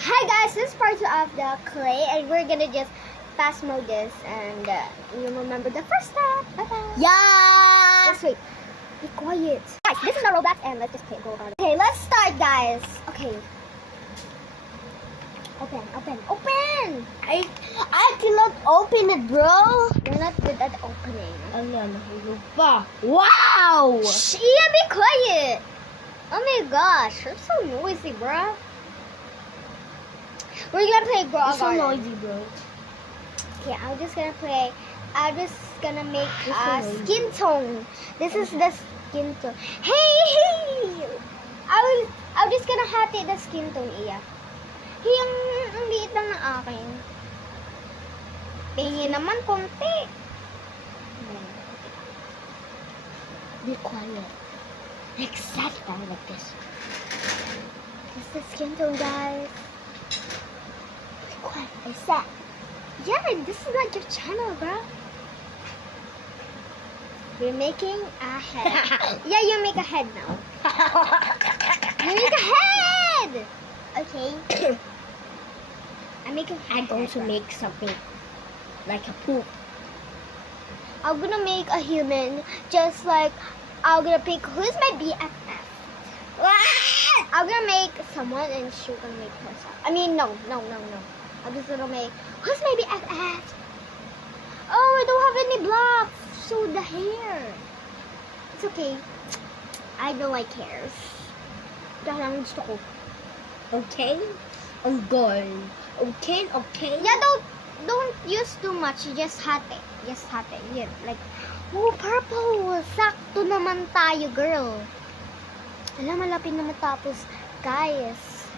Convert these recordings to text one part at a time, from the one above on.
Hi guys, this is part of the clay and we're gonna just fast mode this and you remember the first step. Bye-bye. Yeah! Just wait. Be quiet. Guys, this is the Roblox and let's just go about it. Okay, let's start guys. Okay. Open! I cannot open it, bro. You're not good at opening. Ano, nahulog pa. Wow! Shh, Iya, be quiet! Oh my gosh, you're so noisy, bro. We're gonna play Grow It's so Garden. noisy, bro. Okay, I'm just gonna make It's so a noisy. skin tone. This is the skin tone. Hey! I'm just gonna hati the skin tone, Iya. Hey, ang liit lang ng akin. Tingin naman konti. Be quiet. Exactly like this. This is the skin tone, guys. Be quiet. I said. Yeah, this is not your channel, bro. We're making a head. Yeah, you make a head now. You make a head! Okay. I'm making a I'm head. going to bro. make something like a poop. I'm gonna make a human just like I'm gonna pick who's my BFF. I'm gonna make someone and she's gonna make herself. I mean, no. I'm just gonna make who's my BFF. Oh, I don't have any blocks. So the hair. It's okay. I don't like hairs. Dahil ang gusto ko. Okay? I'm going. Okay? Yeah, don't use too much. Just hate. Yeah, like, oh, purple. Sakto naman tayo, girl. Alam, malapit na matapos, guys.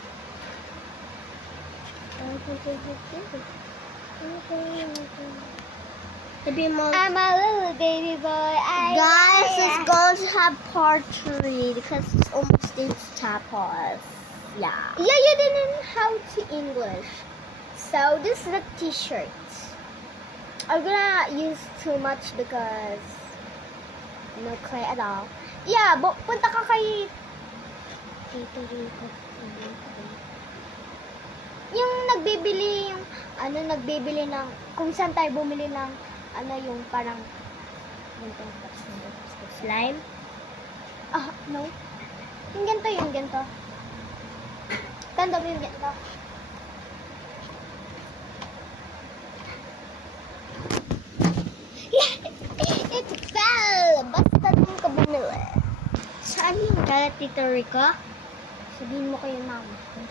Sabi mo, I'm a little baby boy. guys, it's going to have part 3 because it's almost its tapos. Yeah. Yeah, you didn't how to English. So, this is the t-shirt. I'm gonna use too much because no clay at all. Yeah, punta ka kay yung nagbibili ng kung saan tayo bumili ng yung parang Slime? no. Yung ganito. Tanda mo yung ganito. It fell! Basta dun ka bumili. Saan yung galat, Tito Rico? Sabihin mo kay mama kung